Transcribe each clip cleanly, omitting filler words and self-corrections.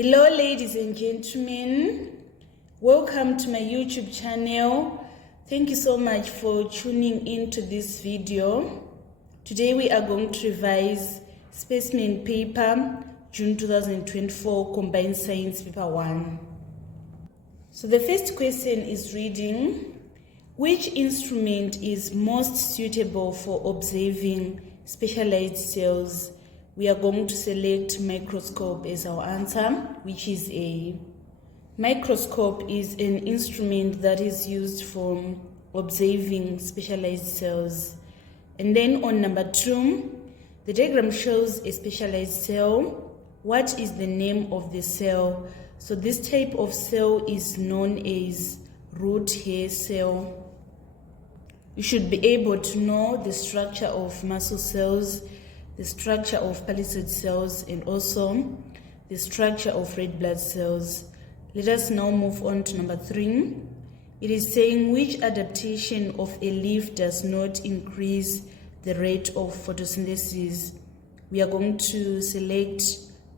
Hello ladies and gentlemen, welcome to my YouTube channel. Thank you so much for tuning into this video. Today we are going to revise Specimen paper June 2024 Combined Science paper 1. So the first question is reading, which instrument is most suitable for observing specialized cells? We are going to select microscope as our answer, which is A. Microscope is an instrument that is used for observing specialized cells. And then on number 2, the diagram shows a specialized cell. What is the name of the cell? So this type of cell is known as root hair cell. You should be able to know the structure of muscle cells, the structure of palisade cells, and also the structure of red blood cells. Let us now move on to number 3. It is saying which adaptation of a leaf does not increase the rate of photosynthesis. We are going to select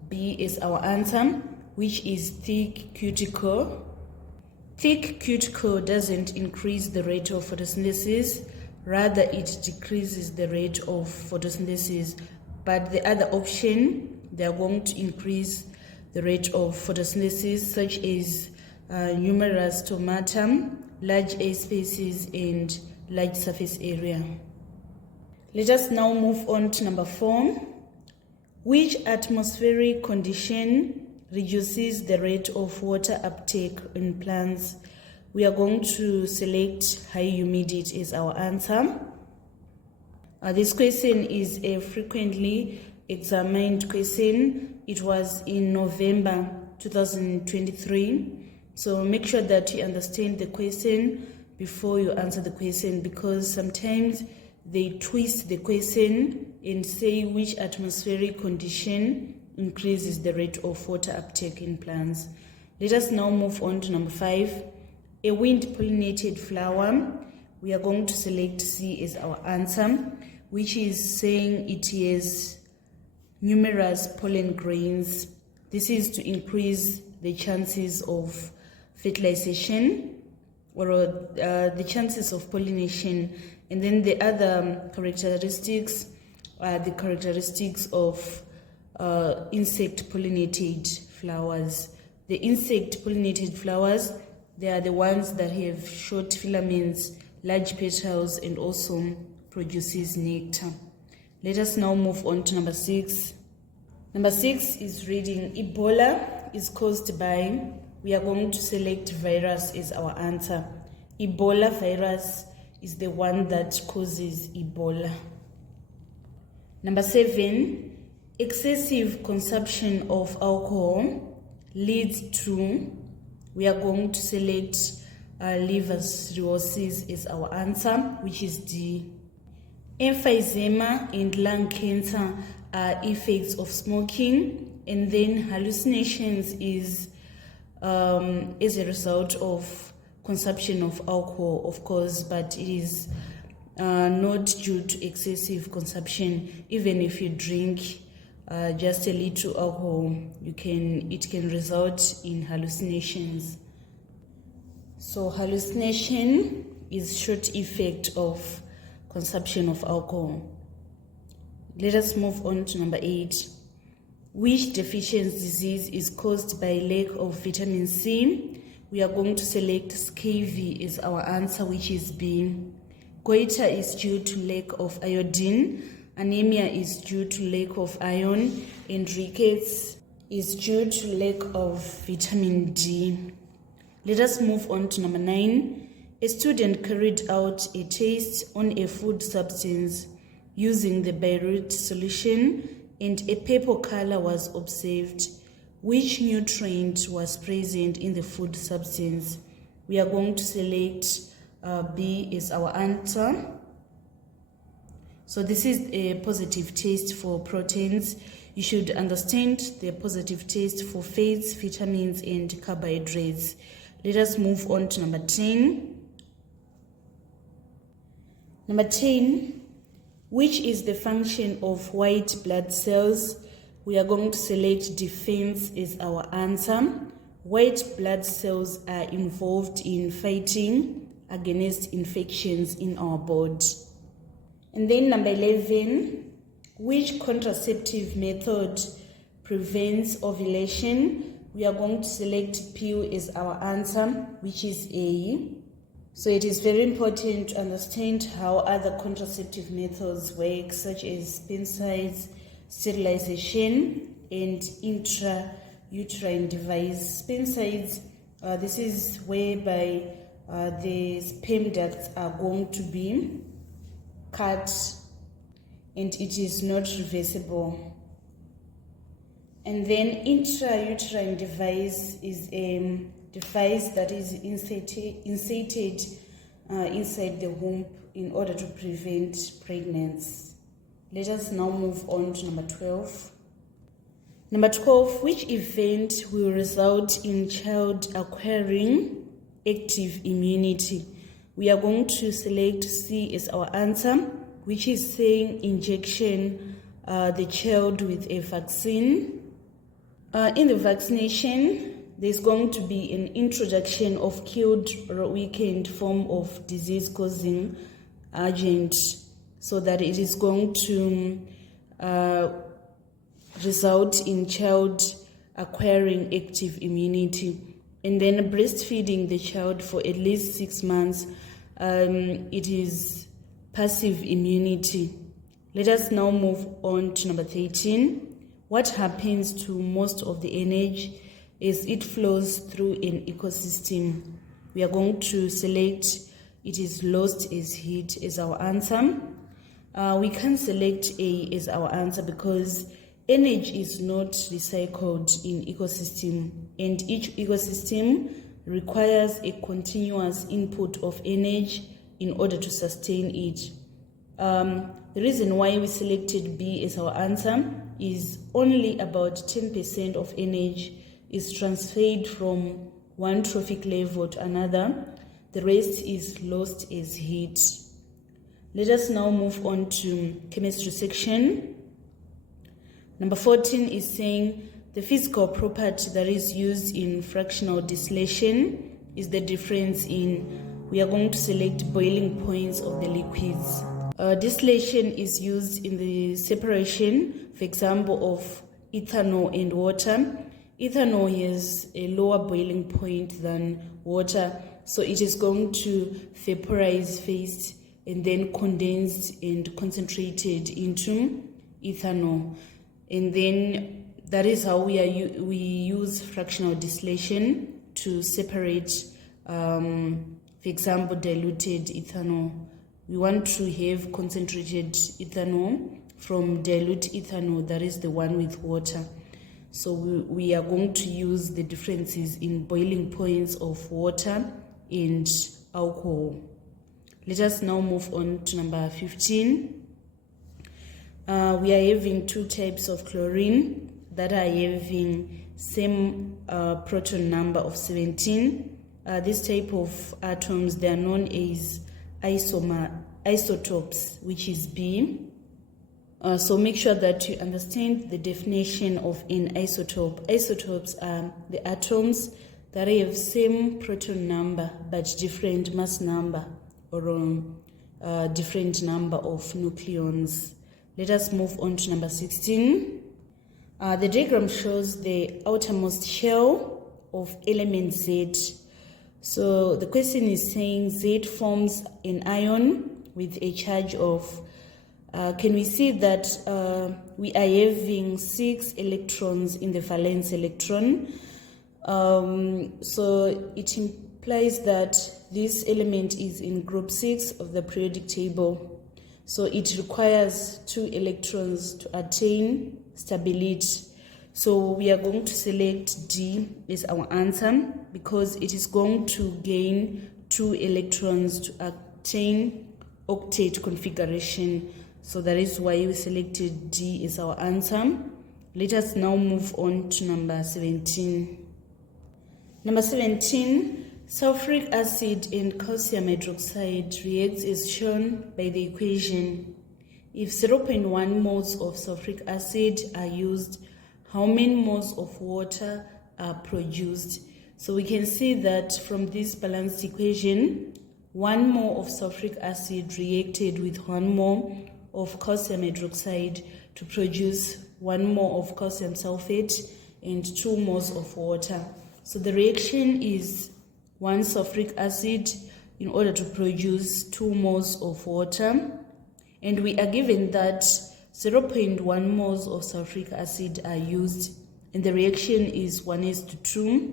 B as our answer, which is thick cuticle. Thick cuticle doesn't increase the rate of photosynthesis, rather it decreases the rate of photosynthesis. But the other option, they are going to increase the rate of photosynthesis, such as numerous stomata, large air spaces, and large surface area. Let us now move on to number 4. Which atmospheric condition reduces the rate of water uptake in plants? We are going to select high humidity as our answer. This question is a frequently examined question. It was in November 2023. So make sure that you understand the question before you answer the question, because sometimes they twist the question and say which atmospheric condition increases the rate of water uptake in plants. Let us now move on to number 5. A wind-pollinated flower. We are going to select C as our answer, which is saying it has numerous pollen grains. This is to increase the chances of fertilization or the chances of pollination. And then the other characteristics are the characteristics of insect-pollinated flowers. The insect-pollinated flowers, they are the ones that have short filaments, large petals, and also produces nectar. Let us now move on to number 6. Number 6 is reading, Ebola is caused by, we are going to select virus as our answer. Ebola virus is the one that causes Ebola. Number 7, excessive consumption of alcohol leads to, we are going to select liver cirrhosis as our answer, which is D. Emphysema and lung cancer are effects of smoking, and then hallucinations is as a result of consumption of alcohol, of course, but it is not due to excessive consumption. Even if you drink just a little alcohol, it can result in hallucinations. So hallucination is short effect of consumption of alcohol. Let us move on to number 8. Which deficiency disease is caused by lack of vitamin C? We are going to select scurvy as our answer, which is B. Goiter is due to lack of iodine. Anemia is due to lack of iron. And rickets is due to lack of vitamin D. Let us move on to number 9. A student carried out a test on a food substance using the Beirut solution, and a purple color was observed. Which nutrient was present in the food substance? We are going to select B as our answer. So this is a positive test for proteins. You should understand the positive test for fats, vitamins, and carbohydrates. Let us move on to number 10. Number 10, which is the function of white blood cells? we are going to select defense as our answer. White blood cells are involved in fighting against infections in our body. And then number 11, which contraceptive method prevents ovulation? We are going to select pill as our answer, which is A. So it is very important to understand how other contraceptive methods work, such as spermicides, sterilization, and intrauterine device. Spermicides, this is whereby the sperm ducts are going to be cut and it is not reversible. And then intrauterine device is a device that is inserted inside the womb in order to prevent pregnancy. Let us now move on to number 12. Number 12, which event will result in child acquiring active immunity? We are going to select C as our answer, which is saying injection the child with a vaccine. In the vaccination, there's going to be an introduction of killed or weakened form of disease-causing agent, so that it is going to result in child acquiring active immunity. And then breastfeeding the child for at least 6 months, it is passive immunity. Let us now move on to number 13. What happens to most of the energy as it flows through an ecosystem? We are going to select it is lost as heat as our answer. We can select A as our answer because energy is not recycled in ecosystem, and each ecosystem requires a continuous input of energy in order to sustain it. The reason why we selected B as our answer is only about 10% of energy is transferred from one trophic level to another. The rest is lost as heat. Let us now move on to chemistry section. Number 14 is saying the physical property that is used in fractional distillation is the difference in, we are going to select boiling points of the liquids. Distillation is used in the separation, for example, of ethanol and water. Ethanol has a lower boiling point than water, so it is going to vaporize first and then condensed and concentrated into ethanol. And then that is how we use fractional distillation to separate, for example, diluted ethanol. We want to have concentrated ethanol from dilute ethanol, that is the one with water. So we are going to use the differences in boiling points of water and alcohol. Let us now move on to number 15. We are having two types of chlorine that are having same proton number of 17. This type of atoms, they are known as isotopes, which is B. So make sure that you understand the definition of an isotope. Isotopes are the atoms that have same proton number but different mass number, or different number of nucleons. Let us move on to number 16. The diagram shows the outermost shell of element Z. So the question is saying Z forms an ion with a charge of, can we see that we are having 6 electrons in the valence electron? So it implies that this element is in group 6 of the periodic table. So it requires 2 electrons to attain stability. So we are going to select D as our answer because it is going to gain 2 electrons to attain octet configuration. So that is why we selected D as our answer. Let us now move on to number 17. Number 17, sulfuric acid and calcium hydroxide reacts as shown by the equation. If 0.1 moles of sulfuric acid are used how many moles of water are produced. So we can see that from this balanced equation, 1 mole of sulfuric acid reacted with 1 mole of calcium hydroxide to produce 1 mole of calcium sulfate and 2 moles of water. So the reaction is 1 sulfuric acid in order to produce 2 moles of water, and we are given that 0.1 moles of sulfuric acid are used, and the reaction is 1:2.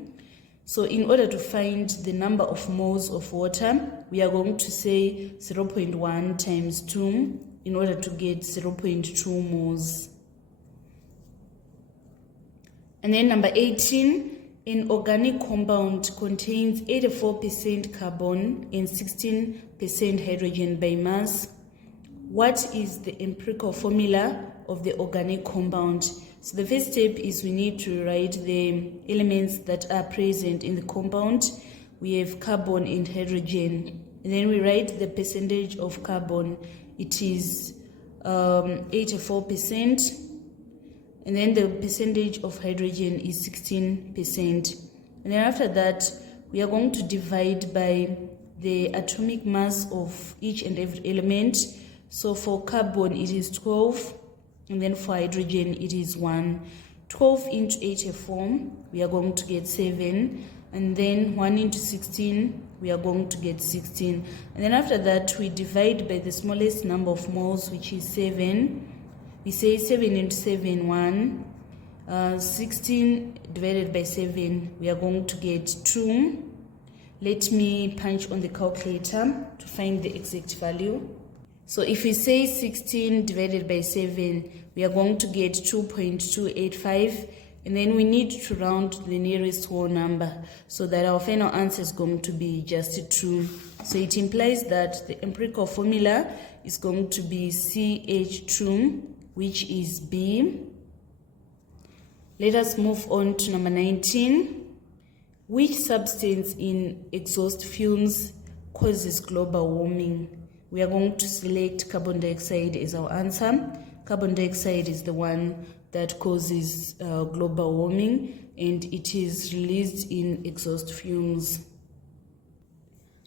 So in order to find the number of moles of water, we are going to say 0.1 times 2 in order to get 0.2 moles. And then number 18, an organic compound contains 84% carbon and 16% hydrogen by mass. What is the empirical formula of the organic compound? So the first step is we need to write the elements that are present in the compound. We have carbon and hydrogen. And then we write the percentage of carbon. It is 84%. And then the percentage of hydrogen is 16%. And then after that, we are going to divide by the atomic mass of each and every element. So for carbon, it is 12. And then for hydrogen, it is 1. 12 into 84, we are going to get 7. And then 1 into 16, we are going to get 16. And then after that, we divide by the smallest number of moles, which is 7. We say 7 into 7, 1. 16 divided by 7, we are going to get 2. Let me punch on the calculator to find the exact value. So if we say 16 divided by 7, we are going to get 2.285, and then we need to round the nearest whole number so that our final answer is going to be just 2. So it implies that the empirical formula is going to be CH2, which is B. Let us move on to number 19. Which substance in exhaust fumes causes global warming? We are going to select carbon dioxide as our answer. Carbon dioxide is the one that causes global warming, and it is released in exhaust fumes.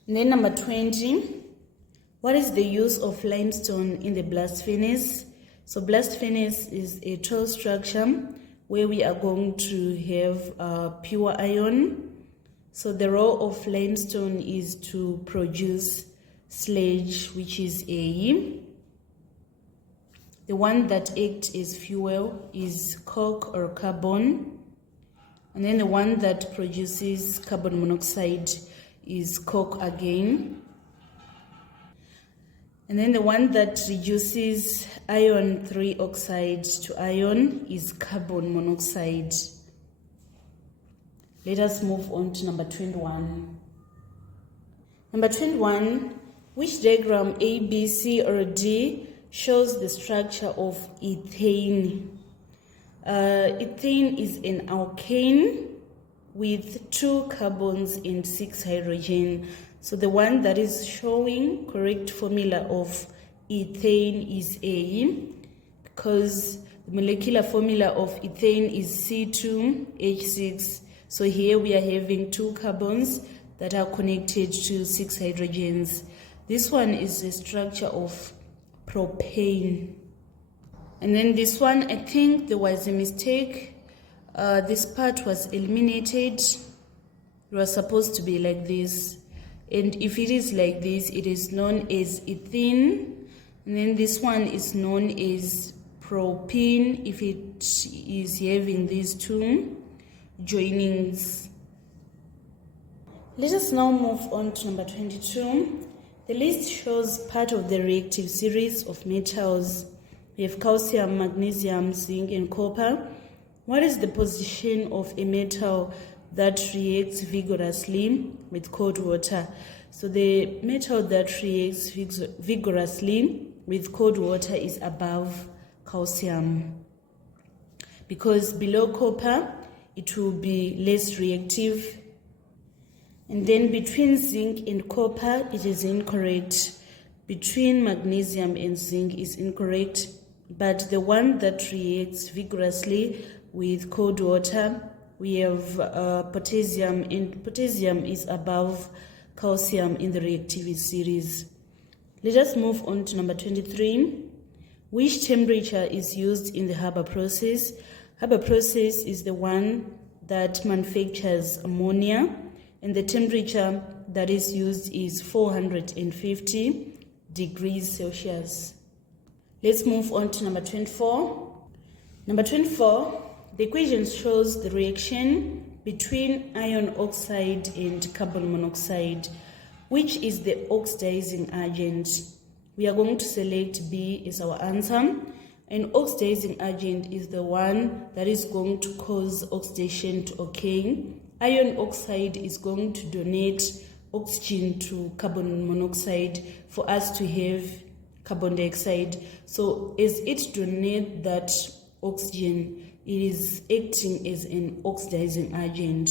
And then number 20. What is the use of limestone in the blast furnace? So blast furnace is a toll structure where we are going to have pure iron. So the role of limestone is to produce sludge, which is A. The one that acts as fuel is coke or carbon. And then the one that produces carbon monoxide is coke again. And then the one that reduces iron 3 oxide to iron is carbon monoxide. Let us move on to number 21. Number 21, which diagram A, B, C, or D shows the structure of ethane? Ethane is an alkane with 2 carbons and 6 hydrogen. So the one that is showing correct formula of ethane is A, because the molecular formula of ethane is C2H6. So here we are having 2 carbons that are connected to 6 hydrogens. This one is the structure of propane. And then this one, I think there was a mistake. This part was eliminated. It was supposed to be like this. And if it is like this, it is known as ethene. And then this one is known as propene if it is having these 2 joinings. Let us now move on to number 22. The list shows part of the reactive series of metals. We have calcium, magnesium, zinc, and copper. What is the position of a metal that reacts vigorously with cold water? So the metal that reacts vigorously with cold water is above calcium, because below copper it will be less reactive. And then between zinc and copper it is incorrect. Between magnesium and zinc is incorrect, but the one that reacts vigorously with cold water. We have potassium, and potassium is above calcium in the reactivity series. Let us move on to number 23. Which temperature is used in the Haber process? Haber process is the one that manufactures ammonia, and the temperature that is used is 450 degrees Celsius. Let's move on to number 24. Number 24, the equation shows the reaction between iron oxide and carbon monoxide, which is the oxidizing agent. We are going to select B as our answer. An oxidizing agent is the one that is going to cause oxidation to occur. Iron oxide is going to donate oxygen to carbon monoxide for us to have carbon dioxide. So as it donates that oxygen, it is acting as an oxidizing agent.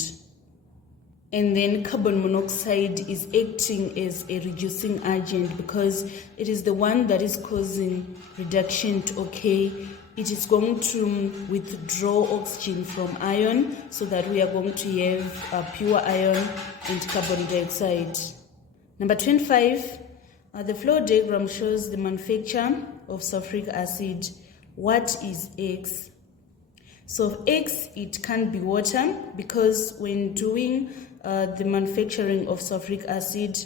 And then carbon monoxide is acting as a reducing agent because it is the one that is causing reduction to occur. It is going to withdraw oxygen from iron so that we are going to have pure iron and carbon dioxide. Number 25, the flow diagram shows the manufacture of sulfuric acid. What is X? So X, it can be water, because when doing the manufacturing of sulfuric acid,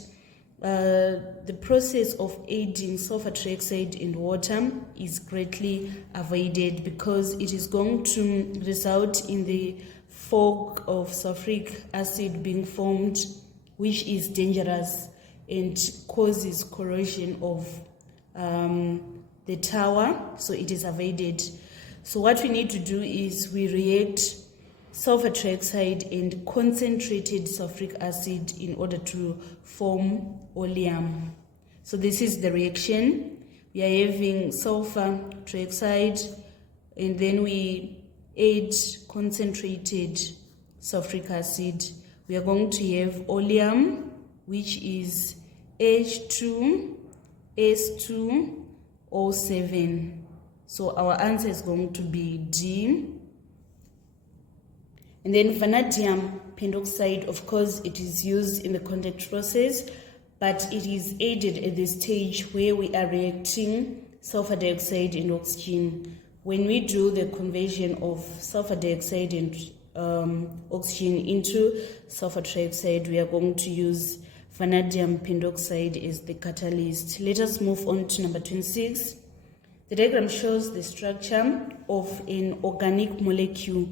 the process of adding sulfur trioxide in water is greatly avoided because it is going to result in the fog of sulfuric acid being formed, which is dangerous and causes corrosion of the tower, so it is avoided. So what we need to do is we react sulfur trioxide and concentrated sulfuric acid in order to form oleum. So this is the reaction. We are having sulfur trioxide and then we add concentrated sulfuric acid. We are going to have oleum, which is H2S2O7. So our answer is going to be D. And then vanadium pentoxide, of course, it is used in the contact process, but it is added at the stage where we are reacting sulfur dioxide and oxygen. When we do the conversion of sulfur dioxide and oxygen into sulfur trioxide, we are going to use vanadium pentoxide as the catalyst. Let us move on to number 26. The diagram shows the structure of an organic molecule.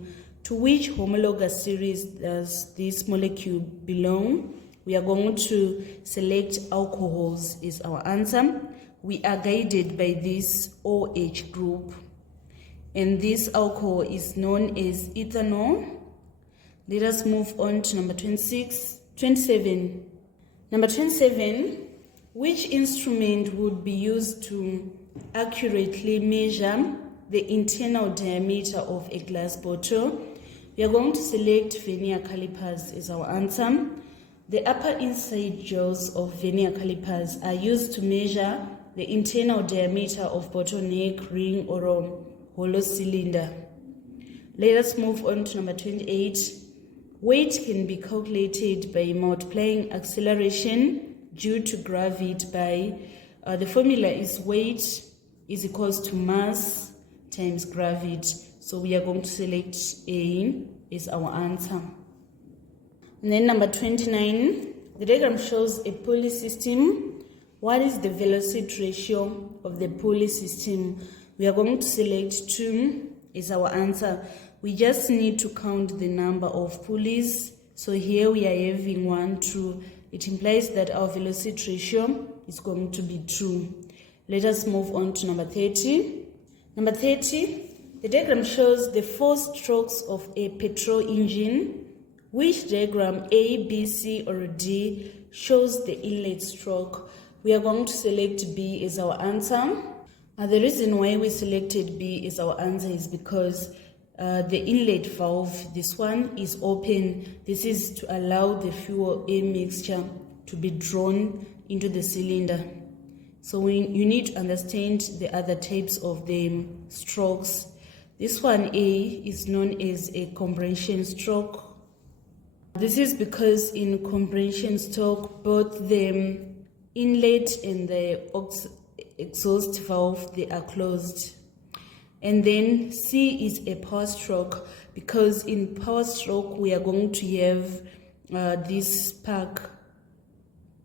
To which homologous series does this molecule belong? We are going to select alcohols as our answer. We are guided by this OH group. And this alcohol is known as ethanol. Let us move on to number 27. Number 27, which instrument would be used to accurately measure the internal diameter of a glass bottle? We are going to select vernier calipers as our answer. The upper inside jaws of vernier calipers are used to measure the internal diameter of bottleneck, ring, or a hollow cylinder. Let us move on to number 28. Weight can be calculated by multiplying acceleration due to gravity by, the formula is weight is equals to mass times gravity. So we are going to select A as our answer. And then number 29, the diagram shows a pulley system. What is the velocity ratio of the pulley system? We are going to select 2 as our answer. We just need to count the number of pulleys. So here we are having 1, 2. It implies that our velocity ratio is going to be 2. Let us move on to number 30. Number 30, the diagram shows the 4 strokes of a petrol engine. Which diagram, A, B, C, or D, shows the inlet stroke? We are going to select B as our answer. The reason why we selected B as our answer is because the inlet valve, this one, is open. This is to allow the fuel-air mixture to be drawn into the cylinder. So you need to understand the other types of the strokes. This one A is known as a compression stroke. This is because in compression stroke, both the inlet and the exhaust valve, they are closed. And then C is a power stroke, because in power stroke we are going to have this spark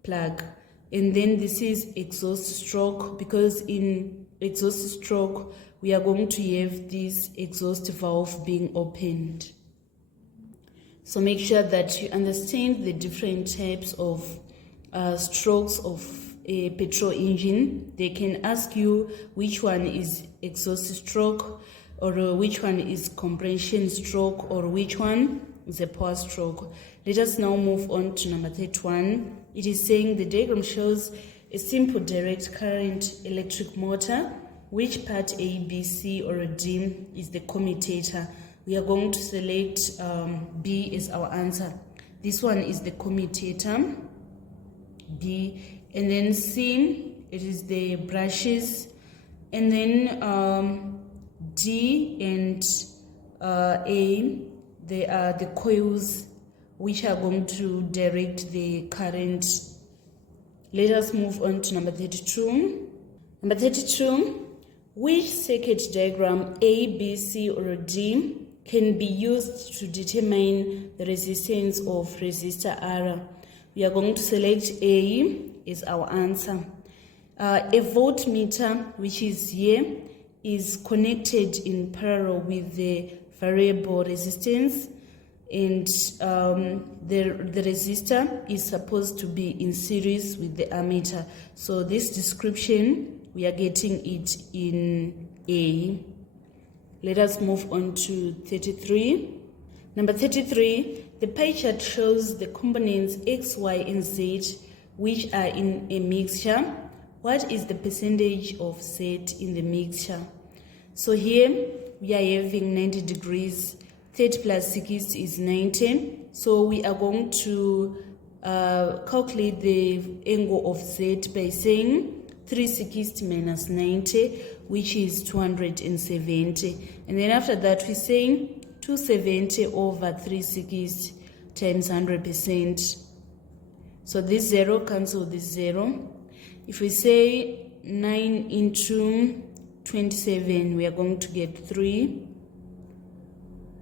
plug. And then this is exhaust stroke, because in exhaust stroke we are going to have this exhaust valve being opened. So make sure that you understand the different types of strokes of a petrol engine. They can ask you which one is exhaust stroke, or which one is compression stroke, or which one is a power stroke. Let us now move on to number 31. It is saying the diagram shows a simple direct current electric motor. Which part A, B, C, or D is the commutator? We are going to select B as our answer. This one is the commutator, B. And then C, it is the brushes. And then D and A, they are the coils which are going to direct the current. Let us move on to number 32. Number 32, which circuit diagram A, B, C, or D can be used to determine the resistance of resistor R? We are going to select A as our answer. A voltmeter, which is here, is connected in parallel with the variable resistance, and the resistor is supposed to be in series with the ammeter. So this description, we are getting it in A. Let us move on to 33. Number 33, the pie chart shows the components X, Y, and Z which are in a mixture. What is the percentage of Z in the mixture? So here we are having 90 degrees. 30 plus 60 is 90. So we are going to calculate the angle of Z by saying 360 minus 90, which is 270. And then after that, we're saying 270 over 360 times 100%. So this 0 cancels this 0. If we say 9 into 27, we are going to get 3.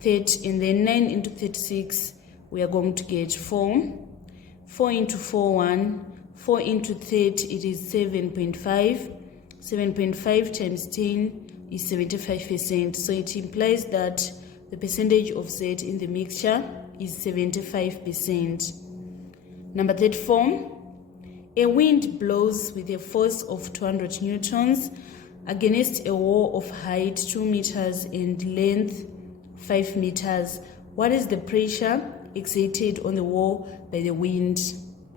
30, and then 9 into 36, we are going to get 4. 4 into 4, 1. 4 into 30, it is 7.5. 7.5 times 10 is 75%. So it implies that the percentage of Z in the mixture is 75%. Number 34. A wind blows with a force of 200 newtons against a wall of height 2 meters and length 5 meters. What is the pressure exerted on the wall by the wind?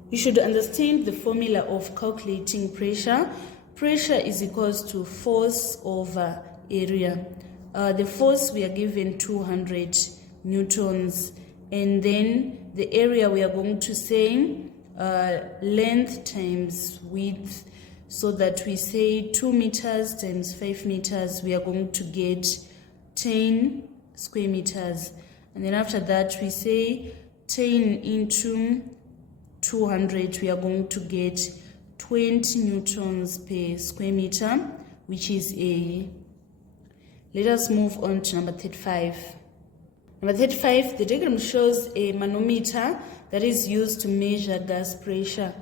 You should understand the formula of calculating pressure. Pressure is equals to force over area. The force, we are given 200 newtons, and then the area, we are going to say length times width, so that we say 2 meters times 5 meters, we are going to get 10 square meters. And then after that, we say 10 into 200, we are going to get 20 newtons per square meter, which is A. Let us move on to number 35. Number 35, the diagram shows a manometer that is used to measure gas pressure.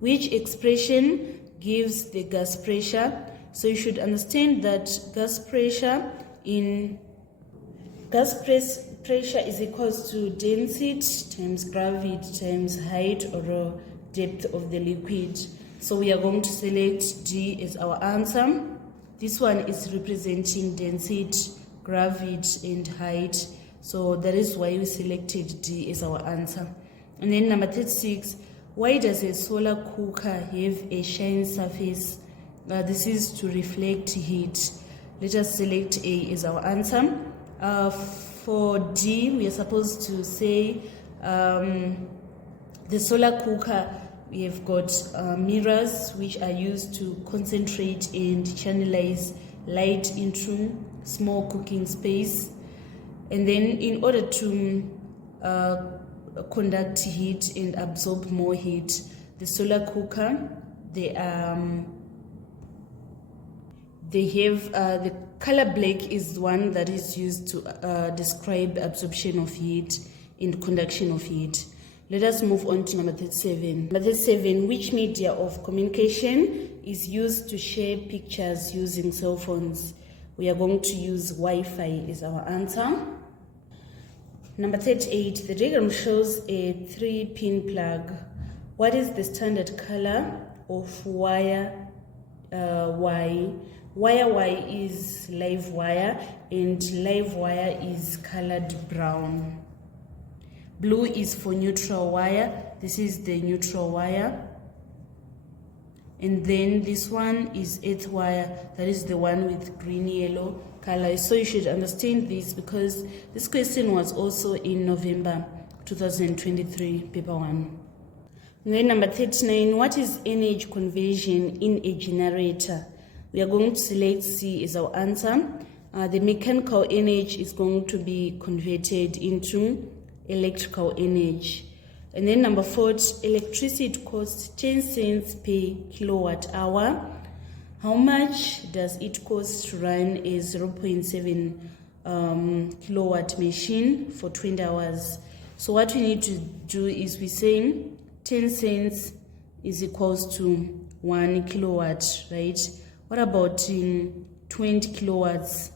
Which expression gives the gas pressure? So you should understand that gas pressure is equals to density times gravity times height or depth of the liquid. So we are going to select D as our answer. This one is representing density, gravity, and height. So that is why we selected D as our answer. And then number 36, why does a solar cooker have a shiny surface? This is to reflect heat. Let us select A as our answer. For D, we are supposed to say the solar cooker, we have got mirrors which are used to concentrate and channelize light into small cooking space. And then in order to conduct heat and absorb more heat, the solar cooker, they have the color black is one that is used to describe absorption of heat and conduction of heat. Let us move on to number 37. Number 37, which media of communication is used to share pictures using cell phones? We are going to use Wi-Fi as our answer. Number 38, the diagram shows a 3-pin plug. What is the standard color of wire Y? Wire Y is live wire, and live wire is colored brown. Blue is for neutral wire. This is the neutral wire. And then this one is earth wire. That is the one with green yellow color. So you should understand this because this question was also in November 2023, paper 1. And then number 39, what is energy conversion in a generator? We are going to select C as our answer. The mechanical energy is going to be converted into electrical energy. And then number 40, electricity costs 10 cents per kilowatt hour. How much does it cost to run a 0.7 kilowatt machine for 20 hours? So what we need to do is we say 10 cents is equals to 1 kilowatt, right? What about 20 kilowatts?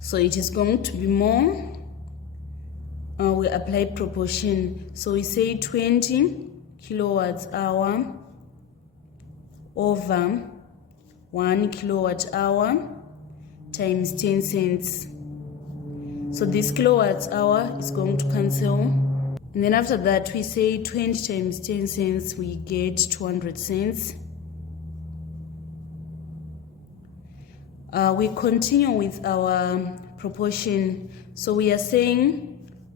So it is going to be more. We apply proportion. So we say 20 kilowatts hour over 1 kilowatt hour times 10 cents. So this kilowatts hour is going to cancel. And then after that, we say 20 times 10 cents, we get 200 cents. We continue with our proportion. So we are saying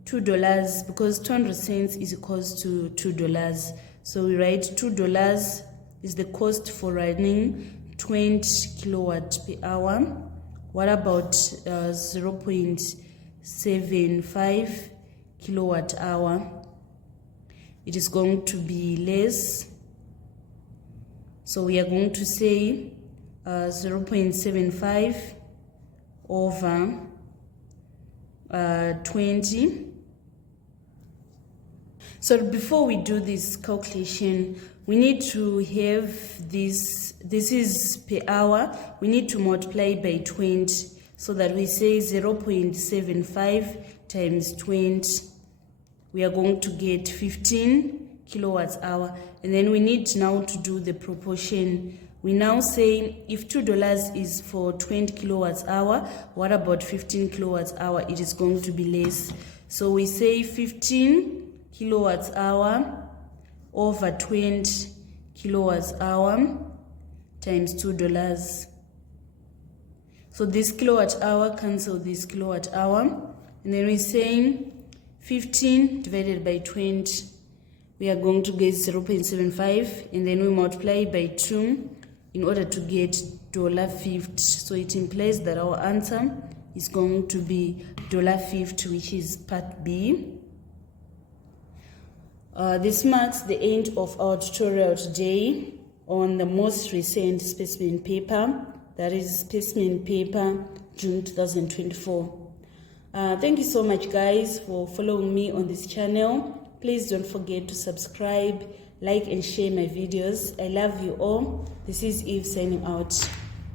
$2 because 200 cents is equals to $2. So we write $2 is the cost for running 20 kilowatt per hour. What about 0.75 kilowatt hour? It is going to be less. So we are going to say 0.75 over 20. So before we do this calculation, we need to have this is per hour, we need to multiply by 20 so that we say 0.75 times 20, we are going to get 15 kilowatts hour. And then we need now to do the proportion. We now say if $2 is for 20 kilowatts hour, what about 15 kilowatts hour? It is going to be less. So we say 15 kilowatts hour over 20 kilowatts hour times $2. So this kilowatt hour cancel this kilowatt hour, and then we're saying 15 divided by 20, we are going to get 0.75, and then we multiply by 2 in order to get $50. So it implies that our answer is going to be $50, which is part B. This marks the end of our tutorial today on the most recent specimen paper, that is specimen paper June 2024. Thank you so much guys for following me on this channel. Please don't forget to subscribe, like and share my videos. I love you all. This is Eve signing out.